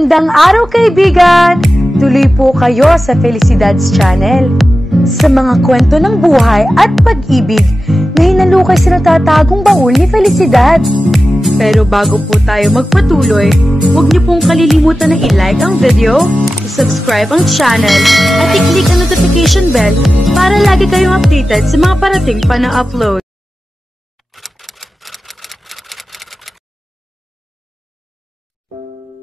Magandang araw kaibigan! Tuloy po kayo sa Felicidad's Channel. Sa mga kwento ng buhay at pag-ibig na hinalukay sa natatagong baul ni Felicidad. Pero bago po tayo magpatuloy, huwag niyo pong kalilimutan na i-like ang video, i-subscribe ang channel, at i-click ang notification bell para lagi kayong updated sa mga parating pa na upload.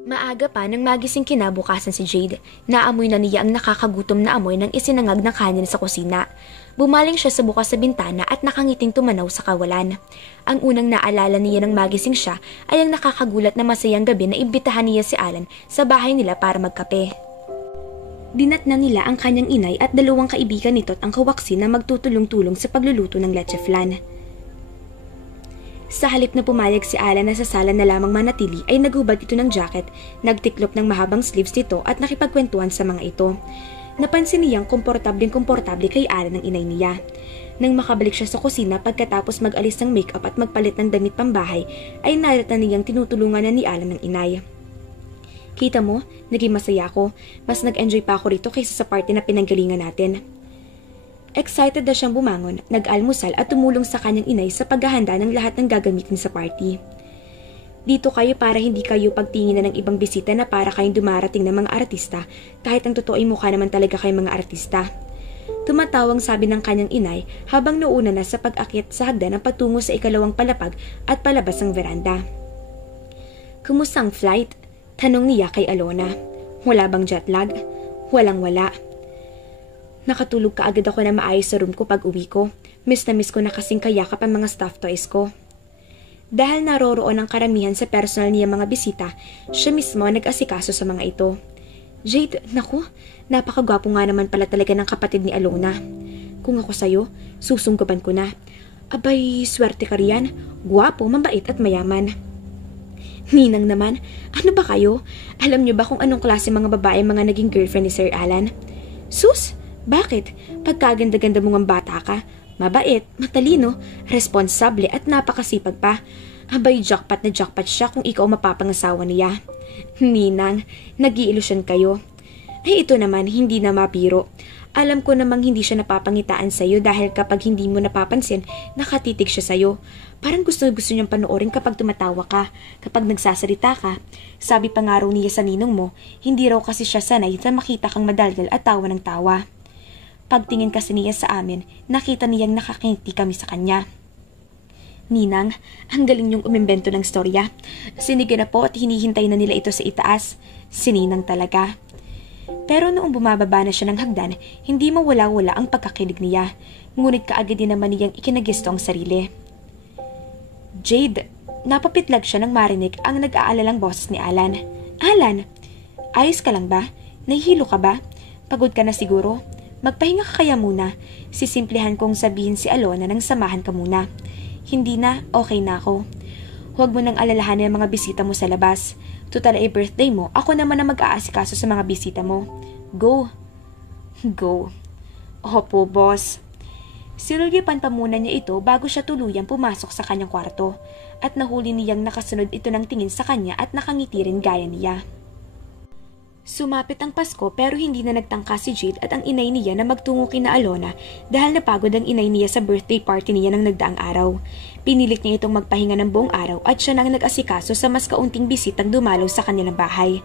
Maaga pa nang magising kinabukasan si Jade, naamoy na niya ang nakakagutom na amoy ng isinangag na kanin sa kusina. Bumaling siya sa bukas sa bintana at nakangiting tumanaw sa kawalan. Ang unang naalala niya nang magising siya ay ang nakakagulat na masayang gabi na imbitahan niya si Alan sa bahay nila para magkape. Dinatnan nila ang kanyang inay at dalawang kaibigan nito at ang kawaksin na magtutulong-tulong sa pagluluto ng leche flan. Sa halip na pumayag si Alan na sa sala na lamang manatili ay naghubad ito ng jacket, nagtiklop ng mahabang sleeves nito at nakipagkwentuhan sa mga ito. Napansin niyang komportableng-komportable kay Alan ang inay niya. Nang makabalik siya sa kusina pagkatapos mag-alis ng makeup at magpalit ng damit pambahay, ay narita niyang tinutulungan na ni Alan ng inay. Kita mo, naging masaya ako. Mas nag-enjoy pa ako rito kaysa sa party na pinanggalingan natin. Excited na siyang bumangon, nag-almusal at tumulong sa kanyang inay sa paghahanda ng lahat ng gagamitin sa party. Dito kayo para hindi kayo pagtinginan ng ibang bisita na para kayong dumarating ng mga artista kahit ang totoo ay mukha naman talaga kayong mga artista. Tumatawang sabi ng kanyang inay habang nauna na sa pag-akyat sa hagdan ng patungo sa ikalawang palapag at palabas ng veranda. Kumusta ang flight? Tanong niya kay Alona. Wala bang jet lag? Walang-wala. Nakatulog ka agad ako na maayos sa room ko pag uwi ko. Miss na miss ko na kasing kayakap ang mga stuffed toys ko. Dahil naroroon ang karamihan sa personal niya mga bisita, siya mismo nag-asikaso sa mga ito. Jade, naku, napakagwapo nga naman pala talaga ng kapatid ni Alona. Kung ako sa'yo, susunggaban ko na. Abay, swerte ka riyan. Gwapo, mabait at mayaman. Ninang naman, ano ba kayo? Alam niyo ba kung anong klase mga babae mga naging girlfriend ni Sir Alan? Sus! Bakit? Pagkaganda-ganda mong ang bata ka, mabait, matalino, responsable at napakasipag pa. Abay, jackpot na jackpot siya kung ikaw mapapangasawa niya. Ninang, nag-iilusyon kayo. Ay ito naman, hindi na mabiro. Alam ko namang hindi siya napapangitaan sa'yo dahil kapag hindi mo napapansin, nakatitig siya sa'yo. Parang gusto niyang panoorin kapag tumatawa ka, kapag nagsasalita ka. Sabi pa nga raw niya sa ninong mo, hindi raw kasi siya sanay na makita kang madaldal at tawa ng tawa. Pagtingin kasi niya sa amin, nakita niyang nakakingiti kami sa kanya. Ninang, ang galing niyong umimbento ng storya. Sinige na po at hinihintay na nila ito sa itaas. Sininang talaga. Pero noong bumababa na siya ng hagdan, hindi mawala-wala ang pagkakilig niya. Ngunit kaagad din naman niyang ikinagisto ang sarili. Jade, napapitlag siya nang marinig ang nag-aalalang boses ni Alan. Alan, ayos ka lang ba? Nahihilo ka ba? Pagod ka na siguro? Magpahinga ka kaya muna. Sisimplehan kong sabihin si Alona nang samahan ka muna. Hindi na, okay na ako. Huwag mo nang alalahanin ang mga bisita mo sa labas. Total ay birthday mo, ako naman ang mag-aasikaso sa mga bisita mo. Go. Go. Opo, boss. Sinulipan pa muna niya ito bago siya tuluyang pumasok sa kanyang kwarto. At nahuli niyang nakasunod ito ng tingin sa kanya at nakangiti rin gaya niya. Sumapit ang Pasko pero hindi na nagtangka si Jade at ang inay niya na magtungo kina Alona dahil napagod ang inay niya sa birthday party niya ng nagdaang araw. Pinilit niya itong magpahinga ng buong araw at siya nang nag-asikaso sa mas kaunting bisitang dumalaw sa kanilang bahay.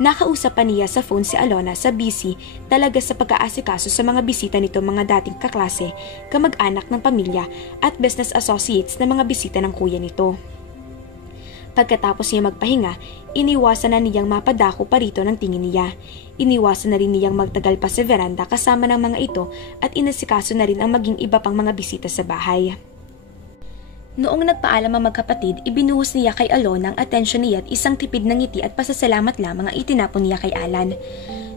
Nakausap pa niya sa phone si Alona sa busy talaga sa pag-aasikaso sa mga bisita nito mga dating kaklase, kamag-anak ng pamilya at business associates na mga bisita ng kuya nito. Pagkatapos niya magpahinga, iniwasan na niyang mapadako pa rito ng tingin niya. Iniwasan na rin niyang magtagal pa sa veranda kasama ng mga ito at inasikaso na rin ang maging iba pang mga bisita sa bahay. Noong nagpaalam ang magkapatid, ibinuhos niya kay Alona ang atensyon niya at isang tipid ng ngiti at pasasalamat lamang ang itinapon niya kay Alan.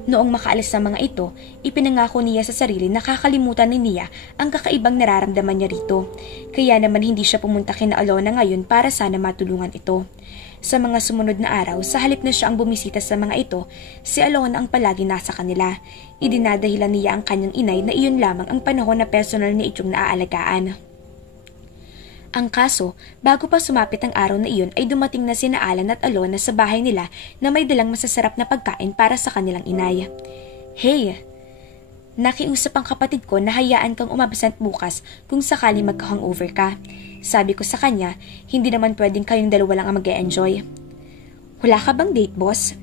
Noong makaalis sa mga ito, ipinangako niya sa sarili na kakalimutan ni Nia ang kakaibang nararamdaman niya rito. Kaya naman hindi siya pumunta kina Alona ngayon para sana matulungan ito. Sa mga sumunod na araw, sa halip na siya ang bumisita sa mga ito, si Alona ang palagi nasa kanila. Idinadahilan niya ang kanyang inay na iyon lamang ang panahon na personal na itong naaalagaan. Ang kaso, bago pa sumapit ang araw na iyon ay dumating na sina Alan at Alona sa bahay nila na may dalang masasarap na pagkain para sa kanilang inay. Hey! Nakiusap ang kapatid ko na hayaan kang umabsent bukas kung sakali magka-hangover ka. Sabi ko sa kanya, hindi naman pwedeng kayong dalawa lang ang mag-e-enjoy. Wala ka bang date, boss?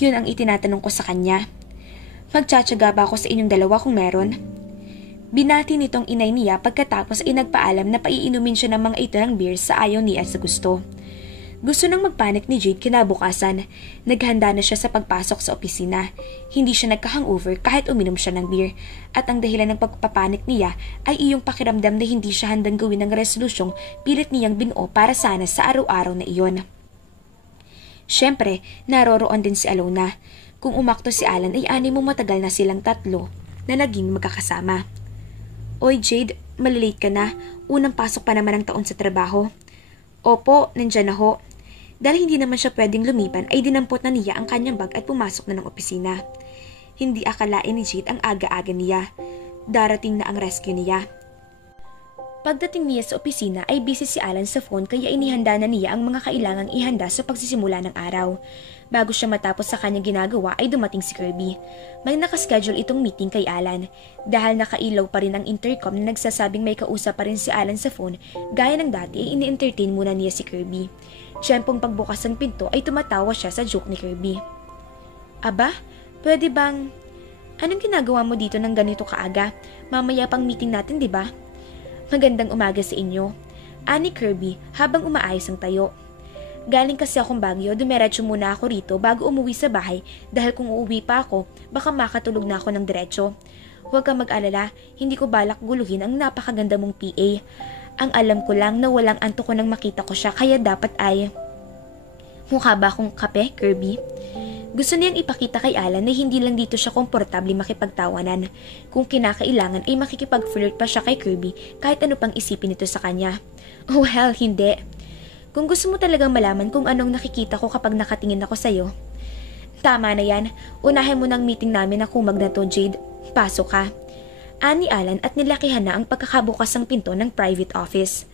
Yun ang itinatanong ko sa kanya. Magtsatsaga ba ako sa inyong dalawa kung meron? Binati nitong inay niya pagkatapos ay nagpaalam na paiinumin siya ng mga ito ng beer sa ayaw niya sa gusto. Gusto nang magpanik ni Jade kinabukasan. Naghanda na siya sa pagpasok sa opisina. Hindi siya nagka-hangover kahit uminom siya ng beer. At ang dahilan ng pagpapanik niya ay iyong pakiramdam na hindi siya handang gawin ng resolusyong pilit niyang binuo para sana sa araw-araw na iyon. Siyempre, naroroon din si Alona. Kung umakto si Alan ay mo matagal na silang tatlo na naging magkakasama. Oy Jade, malilate ka na. Unang pasok pa naman ang taon sa trabaho. Opo, nandyan na ho. Dahil hindi naman siya pwedeng lumiban ay dinampot na niya ang kanyang bag at pumasok na ng opisina. Hindi akalain ni Jade ang aga-aga niya. Darating na ang rescue niya. Pagdating niya sa opisina ay busy si Alan sa phone kaya inihanda na niya ang mga kailangang ihanda sa pagsisimula ng araw. Bago siya matapos sa kanyang ginagawa ay dumating si Kirby. May nakaschedule itong meeting kay Alan. Dahil nakailaw pa rin ang intercom na nagsasabing may kausap pa rin si Alan sa phone, gaya ng dati ay ini-entertain muna niya si Kirby. Tiyempong pagbukas ng pinto ay tumatawa siya sa joke ni Kirby. Aba, pwede bang... Anong ginagawa mo dito ng ganito kaaga? Mamaya pang meeting natin, di ba? Magandang umaga sa inyo. Ani Kirby habang umaayos ang tayo. Galing kasi akong Baguio, dumiretso muna ako rito bago umuwi sa bahay dahil kung uuwi pa ako, baka makatulog na ako ng diretso. Huwag kang mag-alala, hindi ko balak guluhin ang napakaganda mong PA. Ang alam ko lang na walang antok ko nang makita ko siya kaya dapat ay... Mukha ba akong kape, Kirby? Gusto niyang ipakita kay Alan na hindi lang dito siya komportable makipagtawanan. Kung kinakailangan ay makikipag-flirt pa siya kay Kirby kahit ano pang isipin nito sa kanya. Oh hell, hindi. Kung gusto mo talagang malaman kung anong nakikita ko kapag nakatingin ako sa'yo. Tama na yan. Unahin mo ng meeting namin na kumag na to, Jade. Pasok ka. Ani Alan at nilakihan na ang pagkakabukas ng pinto ng private office.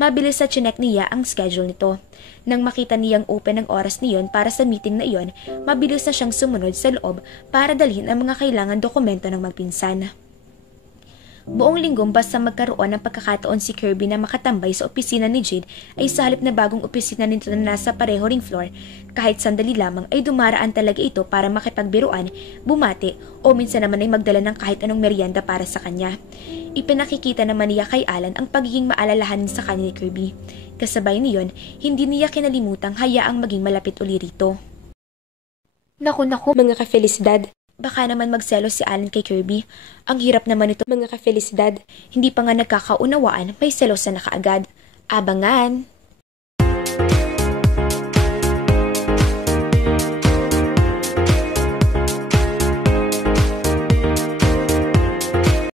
Mabilis sa chinek niya ang schedule nito. Nang makita niyang open ang oras niyon para sa meeting na iyon, mabilis na siyang sumunod sa loob para dalhin ang mga kailangan dokumento ng magpinsan. Buong linggong basta magkaroon ng pagkakataon si Kirby na makatambay sa opisina ni Jade ay sa halip na bagong opisina nito na nasa pareho ring floor, kahit sandali lamang ay dumaraan talaga ito para makipagbiruan, bumati o minsan naman ay magdala ng kahit anong merienda para sa kanya. Ipinakikita naman niya kay Alan ang pagiging maalalahanin sa kanya ni Kirby. Kasabay niyon, hindi niya kinalimutang hayaang maging malapit uli rito. Naku mga ka-felicidad. Baka naman magselos si Alan kay Kirby. Ang hirap naman ito mga ka-felicidad. Hindi pa nga nagkakaunawaan, may selos na kaagad. Abangan!